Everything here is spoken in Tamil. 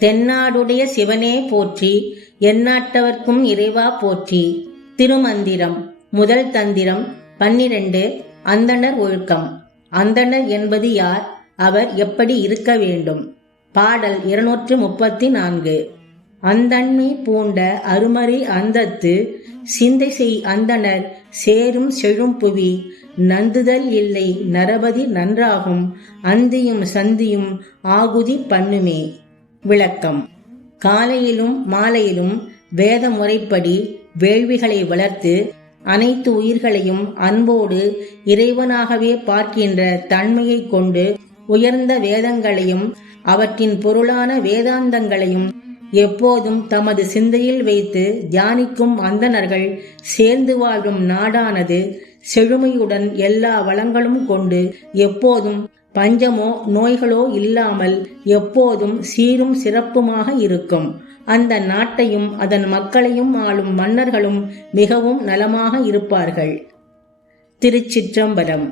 தென்னாடுடைய சிவனே போற்றி எந்நாட்டவர்க்கும் இறைவா போற்றி. திருமந்திரம் முதல் தந்திரம் பன்னிரண்டு அந்தணர் ஒழுக்கம். அந்தணர் என்பது யார்? அவர் எப்படி இருக்க வேண்டும்? பாடல் இருநூற்று முப்பத்தி நான்கு. அந்தன்மை பூண்ட அருமறை அந்தத்து சிந்தை செய் அந்தணர் சேரும் செழும் புவி. நந்துதல் இல்லை நரபதி நன்றாகும் அந்தியும் சந்தியும் ஆகுதி பண்ணுமே. விளக்கம். காலையிலும் மாலையிலும் வேத முறைப்படி வேள்விகளை வளர்த்து அனைத்து உயிர்களையும் அன்போடு இறைவனாகவே பார்க்கின்ற தன்மையை கொண்டு உயர்ந்த வேதங்களையும் அவற்றின் பொருளான வேதாந்தங்களையும் எப்போதும் தமது சிந்தையில் வைத்து தியானிக்கும் அந்தணர்கள் சேர்ந்து வாழும் நாடானது செழுமையுடன் எல்லா வளங்களும் கொண்டு எப்போதும் பஞ்சமோ நோய்களோ இல்லாமல் எப்போதும் சீரும் சிறப்புமாக இருக்கும். அந்த நாட்டையும் அதன் மக்களையும் ஆளும் மன்னர்களும் மிகவும் நலமாக இருப்பார்கள். திருச்சிற்றம்பலம்